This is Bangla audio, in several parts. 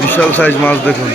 বিশাল সাইজ মাছ দেখুন।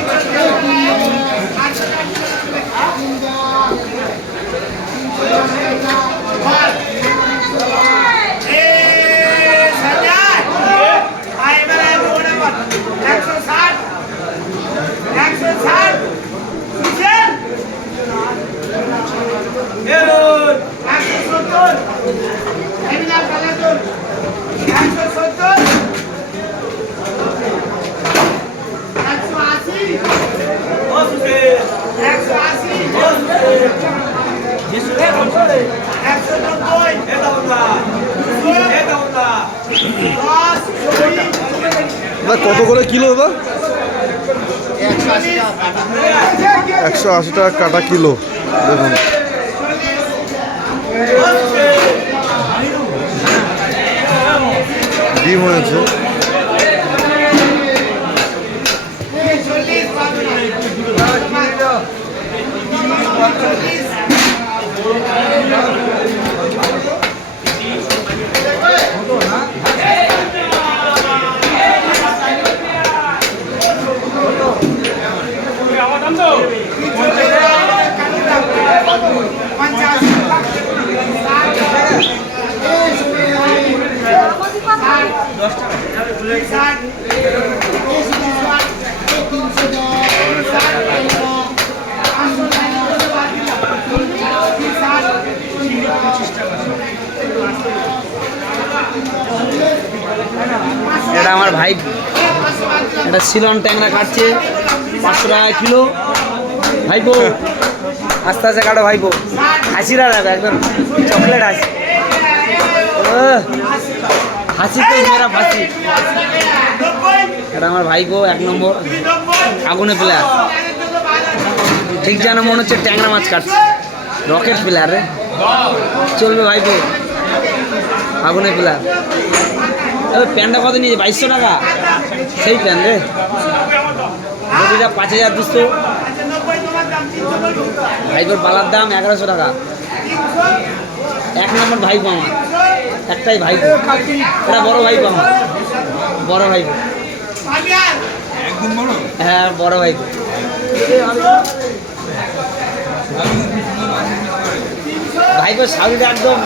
কত করে কিলো দাদা? 180 টাকা কাটা কিলো। দেখুন ডিম হয়েছে। এটা আমার ভাই, এটা সিলন ট্যাংরা কাটছে 500 টাকা কিলো। ভাইপো আস্তে আস্তে কাটো ভাইপো, হাসিরা রাখবে একদম চকলেট হাসি। হাসি তো মেরা ফাঁসি। এটা আমার ভাইপো 1 নম্বর আগুনে প্লেয়ার, ঠিক যেন মনে হচ্ছে ট্যাংরা মাছ কাটছে, রকেট প্লেয়ার রে। চলবে ভাইপো, আগুনে প্লেয়ার। প্যান্টটা কত নিয়েছে? 2200 টাকা। সেই প্যান্ট রে, বডিটা 5200। ভাইপোর বালার দাম 1100 টাকা। 1 নম্বর ভাইপো আমার, একটাই ভাইপো। এটা বড় ভাইপো আমার, বড় ভাইপো। হ্যাঁ বড় ভাইপো। ভাইপো শাড়িটা একদম